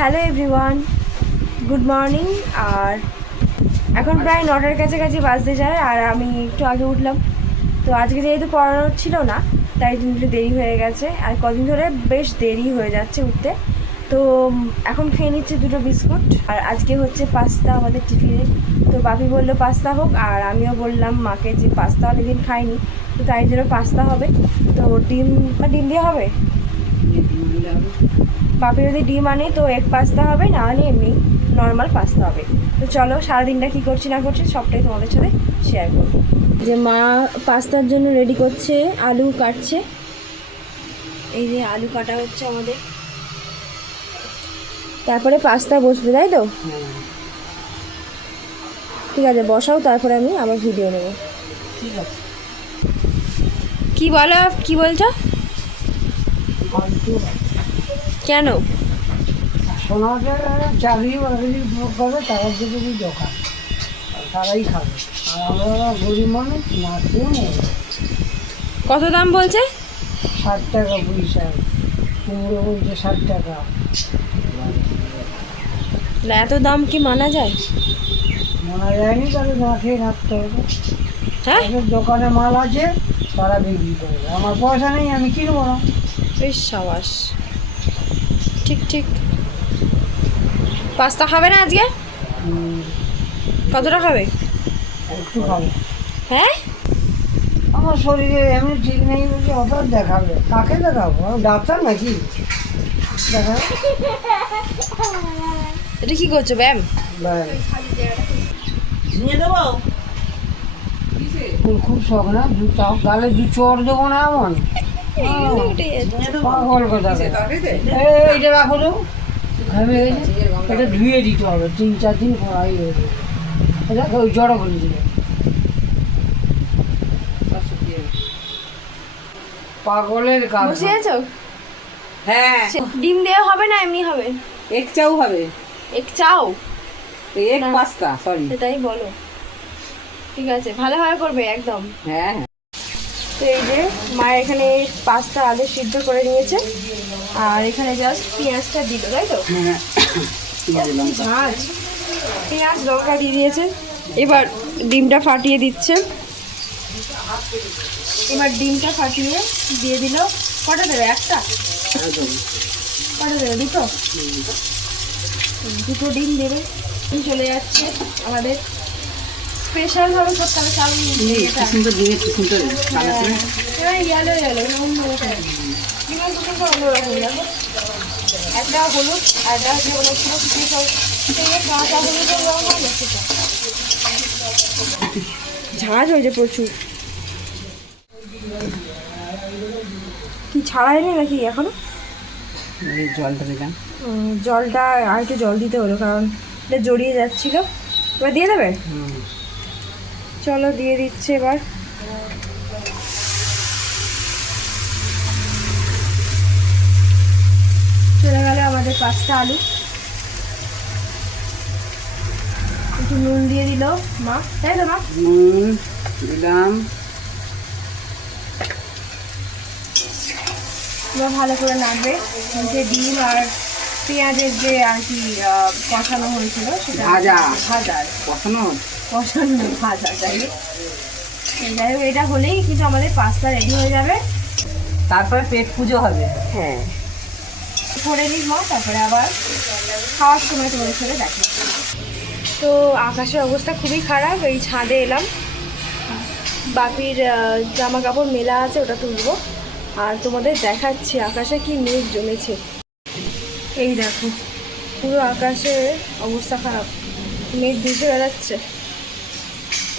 Hello everyone, good morning. আর এখন প্রায় 9টার কাছাকাছি বাজতে যায়, আর আমি একটু আগে উঠলাম। তো আজকে যেহেতু পড়ানো ছিল না, তাই একটু দেরি হয়ে গেছে, আর কদিন ধরে বেশ দেরি হয়ে যাচ্ছে উঠতে। তো এখন খেয়ে নিচ্ছে 2টো বিস্কুট, আর আজকে হচ্ছে পাস্তা আমাদের টিফিনে। তো বাপি বললো পাস্তা হোক, আর আমিও বললাম মাকে যে পাস্তা অনেকদিন খাইনি, তো তাই জন্য পাস্তা হবে। তো ডিম দিয়ে হবে। বাপি যদি ডিম আনে তো এগ পাস্তা হবে, না হলে এমনি নর্মাল পাস্তা হবে। তো চলো সারাদিনটা কী করছি না করছি সবটাই তোমাদের সাথে শেয়ার করব। যে মা পাস্তার জন্য রেডি করছে, আলু কাটছে। এই যে আলু কাটা হচ্ছে আমাদের, তারপরে পাস্তা বসবে, তাই তো? ঠিক আছে, বসাও, তারপরে আমি আবার ভিডিও নেব। ঠিক আছে। কি বলো, কি বলছো? কেন? সোনাদের চাকরি বাকরি করে তাদের যদি দোকান, তারাই খাবে। আর আমরা গরিব মানুষ না খেয়ে নেব। কত দাম বলছে? 60 টাকা পয়সা, কুমড়ো বলছে 60 টাকা। এত দাম কি মানা যায়? মানা যায়নি, তাহলে না খেয়ে থাকতে হবে। হ্যাঁ, তাদের দোকানে মাল আছে, তারা বিক্রি করবে। আমার পয়সা নেই, আমি কিনবো না। বেশ সাবাস, ঠিক ঠিক। পাস্তা খাবে না আজকে? কতটা খাবে? একটু খাবো। হ্যাঁ, আমার শরীরে এমনি ঠিক নেই বলছে, অত দেখাবে। কাকে দেখাবো? আমি ডাক্তার নাকি দেখাবে? এটা কি করছো ব্যায়াম? খুব শখ না, গালে 2 চর দেবো না এমন পাগল কথা। এইটা রাখো তো, ঘামে গেছে, এটা ধুয়ে দিতে হবে, 3-4 দিন পরাই হয়ে যাবে। এটা ওই জড়ো করে দিলে পাগলের কাজ। বসে আছো? হ্যাঁ, ডিম দেওয়া হবে না এমনি হবে? এগ চাও হবে। এক চাও? এগ না। Pasta, sorry. সেটাই বলো। ঠিক আছে, ভালোভাবে করবে একদম। হ্যাঁ, তো এই যে মা এখানে পাস্তা আলু সিদ্ধ করে নিয়েছে, আর এখানে জাস্ট পেঁয়াজটা দিল, তাই তো? ঝাঁজ পেঁয়াজ লঙ্কা দিয়ে দিয়েছে। এবার ডিমটা ফাটিয়ে দিচ্ছে। এবার ডিমটা ফাটিয়ে দিয়ে দিল। কটা দেবে? একটা? কটা দেবে? দুটো ডিম দেবে। চলে যাচ্ছে আমাদের স্পেশালভাবে করতে হবে। চাল সুন্দর ডিমের সুন্দর ইয়ালো অন্যরকম ডিমের কুসুমটা অন্যরকম। দেখো, একটা হলুদ আর একটা হচ্ছে কোনো কাঁচা হলুদের রঙ হবে সেটা। ঝাঁজ হয়েছে প্রচুর। কি ছাড়ায়নি নাকি এখনো? জলটা দিলাম। জলটা আর একটু জল দিতে হলো, কারণ এটা জড়িয়ে যাচ্ছিল। এবার দিয়ে দেবে? চলো দিয়ে দিচ্ছে এবার। চলে গেল আমাদের পাস্তা আলু। একটু নুন দিয়ে দিল মা, তাই তো মা? নুন দিলাম। এবার ভালো করে নাড়বে। যে ডিম আর পেঁয়াজের যে আর কি কষানো হয়েছিল সেটা ভাজা কষানো ভাজা। যাই হোক এটা হলেই কিন্তু আমাদের পাস্তা রেডি হয়ে যাবে। তারপরে পেট পুজো হবে। হ্যাঁ, করে নিই মা, তারপরে আবার খাওয়ার সময় তোমাদের সাথে দেখি। তো আকাশের অবস্থা খুবই খারাপ। এই ছাদে এলাম, বাপির জামা কাপড় মেলা আছে, ওটা তুলবো। আর তোমাদের দেখাচ্ছি আকাশে কি মেঘ জমেছে। এই দেখো, পুরো আকাশের অবস্থা খারাপ, মেঘ ভেসে বেড়াচ্ছে।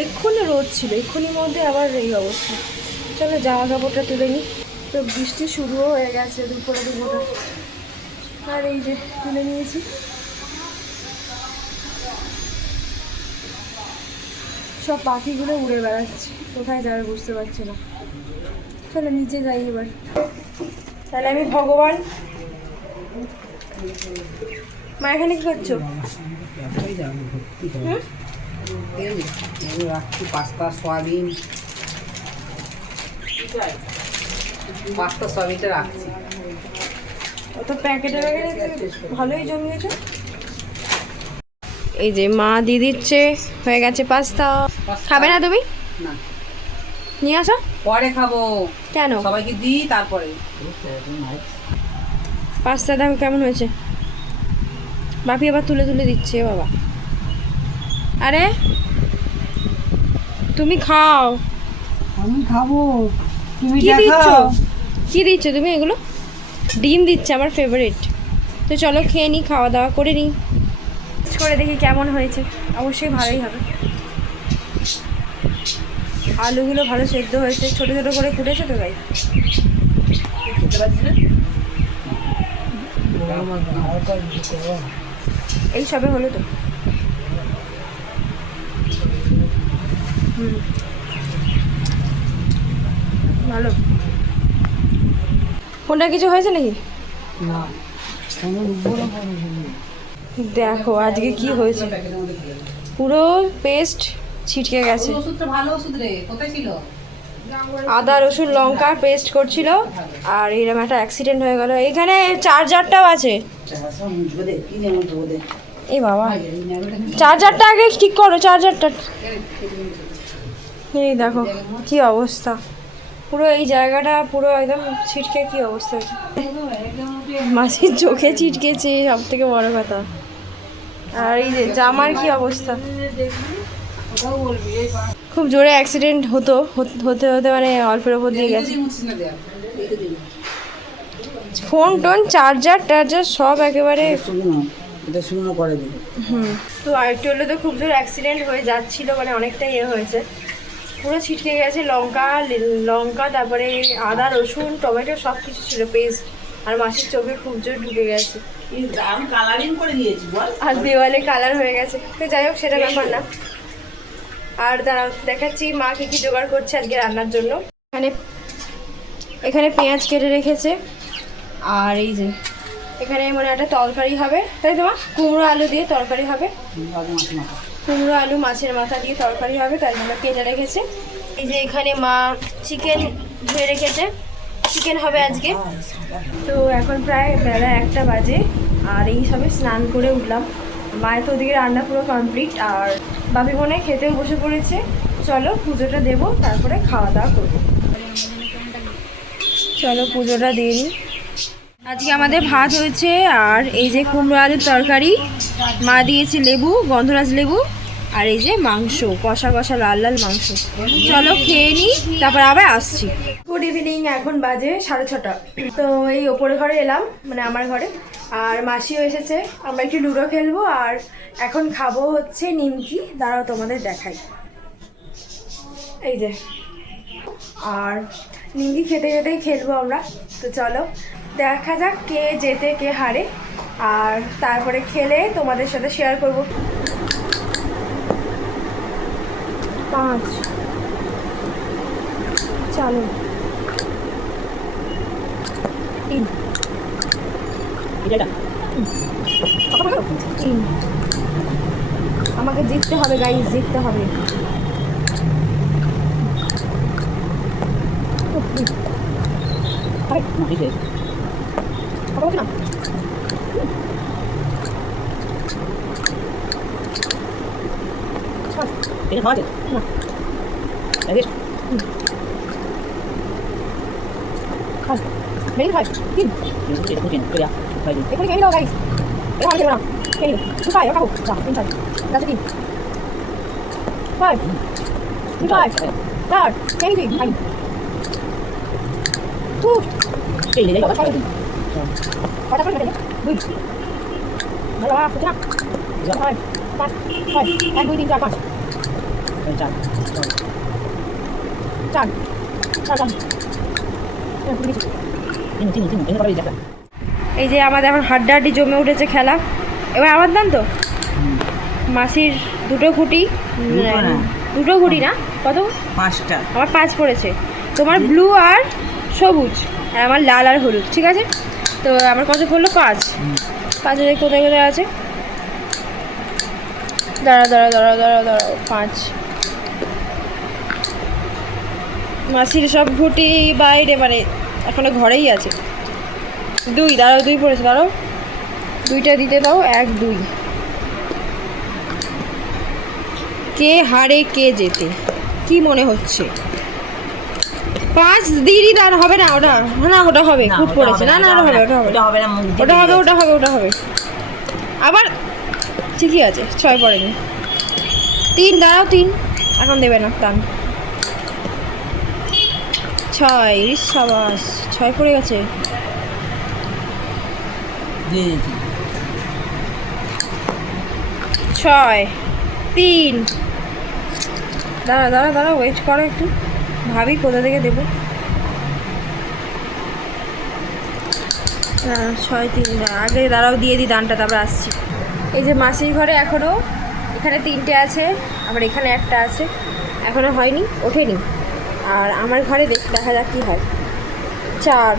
এক্ষুনি রোদ ছিল, এক্ষুনির মধ্যে আবার এই অবস্থা। চলো জামা কাপড়টা তুলে নিই। তো বৃষ্টি শুরুও হয়ে গেছে দুপুরে। আর এই যে তুলে নিয়েছি। সব পাখিগুলো উড়ে বেড়াচ্ছে, কোথায় যাবে বুঝতে পারছি না। চলো নিচে যাই এবার। তাহলে আমি ভগবান। মা এখানে কি করছো? রাখছি পাস্তা সয়াবিন, পাস্তা সয়াবিনটা রাখছি। ও তো প্যাকেটে ভালোই জমিয়েছে। এই যে মা দিয়ে দিচ্ছে, হয়ে গেছে পাস্তা। খাবে না তুমি? না, নিয়ে আসো। পরে খাবো। কেন? সবাইকে দিই তারপরে। পাস্তা দেখো কেমন হয়েছে। বাপি আবার তুলে তুলে দিচ্ছে বাবা। আরে তুমি খাও। আমি খাবো, তুমি কি দিচ্ছ? দেখাও। কি দিচ্ছ তুমি এগুলো? ডিম দিচ্ছে, আমার ফেভারিট। তো চলো খেয়ে নিই, খাওয়া দাওয়া করে নিই, করে দেখি কেমন হয়েছে। অবশ্যই ভালোই হবে। আলুগুলো ভালো সেদ্ধ হয়েছে, ছোটো ছোটো করে কুটেছো তো ভাই? এই সবে হলো তো। ভালো। কোনটা কিছু হয়েছে নাকি? না, আমার উপরে পড়েছিল। দেখো আজকে কি হয়েছে, পুরো পেস্ট ছিটকে গেছে। ওষুধটা ভালো ওষুধ রে, কোথায় ছিল? আদা রসুন লঙ্কা পেস্ট করছিল, আর এরকম একটা অ্যাক্সিডেন্ট হয়ে গেল। এখানে চার্জারটাও আছে। এই বাবা, চার্জারটা আগে ঠিক করো, চার্জারটা। এই দেখো কি অবস্থা, পুরো এই জায়গাটা পুরো একদম ছিটকে কি অবস্থা হয়েছে। মাসির চোখে ছিটকেছে সব থেকে বড় কথা। আর এই যে জামার কি অবস্থা, খুব জোরে অ্যাক্সিডেন্ট হতে হতে মানে অল্পের ওপর দিয়ে গেছে। ফোন টোন চার্জার টার্জার সব একেবারে। এটা শুকনো করে দিই। তো আরেকটু হলে তো খুব জোর অ্যাক্সিডেন্ট হয়ে যাচ্ছিল, মানে অনেকটাই হয়েছে, পুরো ছিটকে গেছে। লঙ্কা তারপরে আদা রসুন টমেটো সব কিছু ছিল পেস্ট, আর মাসির চোখে খুব জোর ঢুকে গেছে। আমি কালারিং করে দিয়েছি বল। আর দেওয়ালে কালার হয়ে গেছে। তো যাই হোক, সেটা ব্যাপার না। আর দাঁড়াও দেখাচ্ছি মা কি কি জোগাড় করছে আজকে রান্নার জন্য। এখানে পেঁয়াজ কেটে রেখেছে, আর এই যে এখানে মানে একটা তরকারি হবে, তাই তো মা? কুমড়ো আলু দিয়ে তরকারি হবে, কুমড়ো আলু মাছের মাথা দিয়ে তরকারি হবে, তাই জন্য কেটে রেখেছে। এই যে এখানে মা চিকেন ধুয়ে রেখেছে, চিকেন হবে আজকে। তো এখন প্রায় বেলা 1টা বাজে, আর এই সবে স্নান করে উঠলাম। মায়ের তো ওদিকে রান্না পুরো কমপ্লিট, আর বাপি বোনে খেতেও বসে পড়েছে। চলো পুজোটা দেবো, তারপরে খাওয়া দাওয়া করবো। চলো পুজোটা দিয়ে নিই। আজকে আমাদের ভাত হয়েছে, আর এই যে কুমড়ো আলুর তরকারি, মা দিয়েছে লেবু, গন্ধরাজ লেবু, আর এই যে মাংস, কষা কষা লাল লাল মাংস। চলো খেয়ে নিই, তারপর আবার আসছি। গুড ইভিনিং, এখন বাজে 6:30। তো এই ওপরে ঘরে এলাম, মানে আমার ঘরে, আর মাসিও এসেছে। আমরা একটু লুডো খেলবো, আর এখন খাবো হচ্ছে নিমকি। দাঁড়াও তোমাদের দেখাই, এই যে। আর নিমকি খেতে খেতেই খেলবো আমরা। তো চলো দেখা যাক কে জেতে কে হারে, আর তারপরে খেলে তোমাদের সাথে শেয়ার করব। 5 চলো 3 আমাকে জিততে হবে গাইস, জিততে হবে। এটা খাওয়া যায় না? এই মেরি খাই কি এটা কুচিন কইয়া খাই দিই। এখানে খেয়ে নাও গাইস, এটা খেলো না, খেয়ে নিও। তুই খাই, খাবো যা, 3 খাই, that's it, 5 তুই খাই, 4 খেয়ে নিবি, খাই 2 এই লে কটা খাই তুই, কটা করে খেলে 2 ভালো বাবা, কুচনা 5 5 1 2 3 4 5 চার 4 4 এই যে আমাদের এখন হাড্ডাহাড্ডি জমে উঠেছে খেলা। এবার আমার দাম তো মাসির দুটো খুঁটি না, কত? 5টা। আমার 5 পড়েছে, তোমার ব্লু আর সবুজ, আর আমার লাল আর হলুদ। ঠিক আছে, তো আমার কত পড়লো? 5 কোথায় কোথায় আছে? দাঁড়াও 5। মাসির সব ঘুটি বাইরে, মানে এখনো ঘরেই আছে। দুই, দাঁড়াও, দুই পড়েছে, দাঁড়াও, দুইটা দিতে দাও, 1 2। কে হারে কে জেতে কি মনে হচ্ছে? 5 দিদি, দাঁড়া, হবে না ওটা, না ওটা হবে, না, ফুট ওটা পড়েছে, হবে না না, না ওটা ওটা হবে, হবে না, ওটা হবে, ওটা হবে না, মুখ দিয়ে ওটা হবে, বেরিয়ে ওটা হবে, ওটা হবে। আবার ঠিকই আছে, 6 পড়েনি। 3, দাঁড়াও, 3 এখন দেবে না, টান। 6, সাবাস, 6 পড়ে গেছে। দিয়ে দিয়েছি। 6 3, দাঁড়া দাঁড়া দাঁড়া, ওয়েট করো একটু, ভাবি কোথা থেকে দেবো। 6 3, আগে দাঁড়াও, দিয়ে দিই দানটা, তারপর আসছি। এই যে মাসির ঘরে এখনও এখানে 3টে আছে, আবার এখানে একটা আছে, এখনও হয়নি, ওঠেনি। আর আমার ঘরে দেখা যাক কী হয়। 4,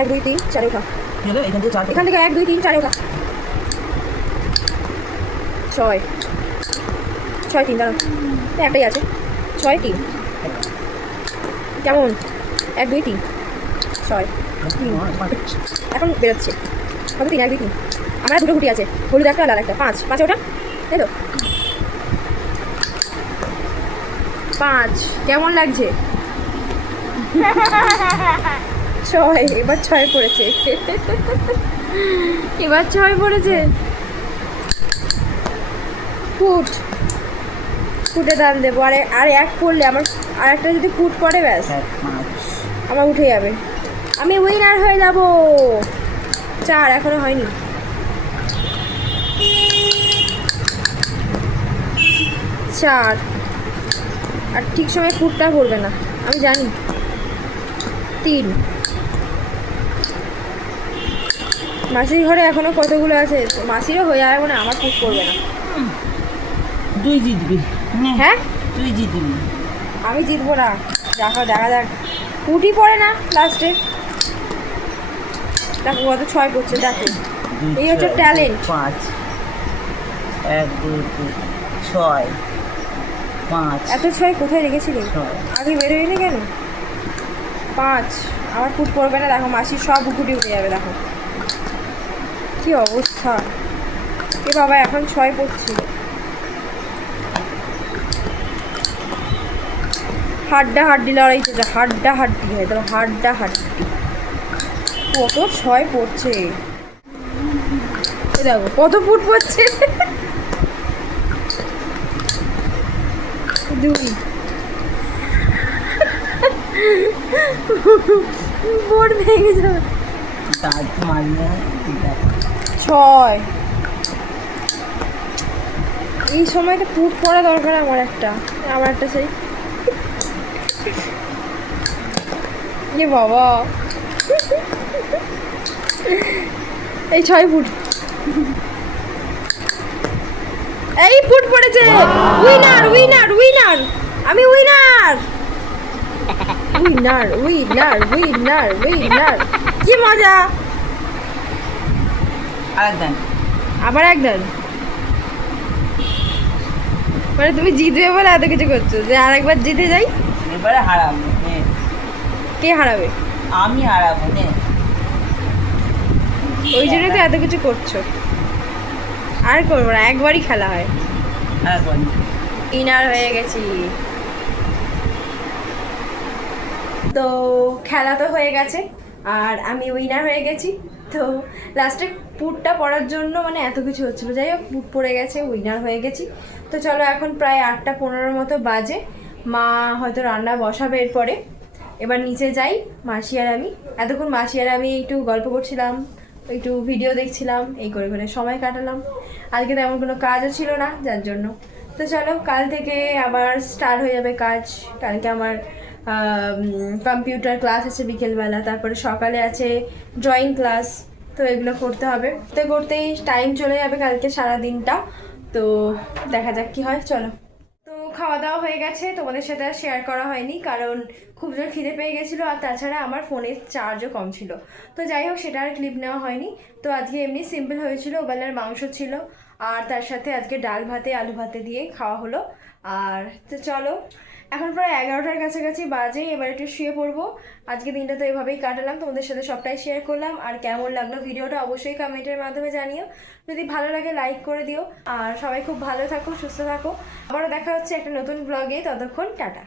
1 2 3 4 ওঠা, হলো এখান থেকে 4 এখান থেকে 1 2 3 4 ওঠা। 6 6 3, দাঁড়াও, একটাই আছে, 6 3 কেমন, 1 2 3 6 এখন বেরোচ্ছে, কত 3 1 2 3, আমার 2টো গুটি আছে, হলুদ একটা লাল একটা, 5 5 ওটা, তাই তো 5 কেমন লাগছে? 6, এবার 6 পড়েছে, এবার 6 পড়েছে। ফুট, ফুটে দাম দেবো, আর 1 পড়লে আমার, আর একটা যদি ফুট পড়ে ব্যাস 1 5 আমার উঠে যাবে, আমি উইনার হয়ে যাব। 4 এখনো হয়নি। 4, আর ঠিক সময় ফুটটা পড়বে না, আমি জানি। 3, মাসির ঘরে এখনো কতগুলো আছে, মাসিরও হয়ে যাবে, মানে আমার ফুট পড়বে না। 2 জিতবি। হ্যাঁ, 2 জিতবি। আমি জিতবো না, দেখা দেখা যাক, ফুটই পড়ে না লাস্টে। দেখো কত 6 পড়ছে, দেখো এই হচ্ছে ট্যালেন্ট। 5 1 2 3 6 5 এত 6 কোথায় রেখেছিলে? 6 আগে বেরোয়নি কেন? 5, আমার ফুট পড়বে না, দেখো মাসির সব উঠে উঠে যাবে, দেখো কি অবস্থা। এ বাবা, এখন 6 পড়ছে। হাড্ডা হাড্ডি লড়াই চলছে, হাড্ডা হাড্ডি হয়, তবে হাড্ডা হাড্ডি। কত 6 পড়ছে, এ দেখো কত ফুট পড়ছে। 2, বোর্ড ভেঙে যাবে। দাঁত মারলে 6, এই সময়টা ফুট পড়া দরকার আমার একটা, সেই এ বাবা, এই 6 ফুট, এই ফুট পড়েছে। উইনার উইনার উইনার, আমি winner winner winner winner winner, কি মজা। আরেকদিন আবার একদম, মানে তুমি জিতবে বলে এত কিছু করছো, যে আরেকবার জিতে যাই। এবারে হারাবো নে। কে হারাবে? আমি হারাবো নে। ওই জন্য তো এত কিছু করছো। আর করবো না, একবারই খেলা হয়। আরেকবার উইনার হয়ে গেছি। তো খেলা তো হয়ে গেছে, আর আমি উইনার হয়ে গেছি। তো লাস্টে পুটটা পড়ার জন্য মানে এত কিছু হচ্ছিলো, যাই হোক পুট পড়ে গেছে, উইনার হয়ে গেছি। তো চলো, এখন প্রায় 8টা 15 মতো বাজে, মা হয়তো রান্না বসাবে এরপরে। এবার নিচে যাই, মাসি আর আমি, এতক্ষণ মাসি আর আমি একটু গল্প করছিলাম, একটু ভিডিও দেখছিলাম, এই করে করে সময় কাটালাম। আজকে তেমন কোনো কাজও ছিল না, যার জন্য। তো চলো, কাল থেকে আবার স্টার্ট হয়ে যাবে কাজ। কালকে আমার কম্পিউটার ক্লাস আছে বিকেলবেলা, তারপরে সকালে আছে ড্রয়িং ক্লাস, তো এগুলো করতে হবে। করতে করতেই টাইম চলে যাবে কালকে সারা দিনটা। তো দেখা যাক কি হয়, চলো। তো খাওয়া দাওয়া হয়ে গেছে, তোমাদের সাথে আর শেয়ার করা হয়নি, কারণ খুব জোর খিদে পেয়ে গেছিলো, আর তাছাড়া আমার ফোনের চার্জও কম ছিল। তো যাই হোক, সেটা আর ক্লিপ নেওয়া হয়নি। তো আজকে এমনি সিম্পল হয়েছিল, ওবেলার মাংস ছিল, আর তার সাথে আজকে ডাল ভাতে আলু ভাতে দিয়ে খাওয়া হলো। আর তো চলো, এখন প্রায় 11টার কাছাকাছি বাজে, এবার একটু শুয়ে পড়বো। আজকে দিনটা তো এভাবেই কাটালাম, তোমাদের সাথে সবটাই শেয়ার করলাম। আর কেমন লাগলো ভিডিওটা অবশ্যই কমেন্টের মাধ্যমে জানিও। যদি ভালো লাগে লাইক করে দিও। আর সবাই খুব ভালো থাকো, সুস্থ থাকো। আবারও দেখা হচ্ছে একটা নতুন ব্লগে, ততক্ষণ টাটা।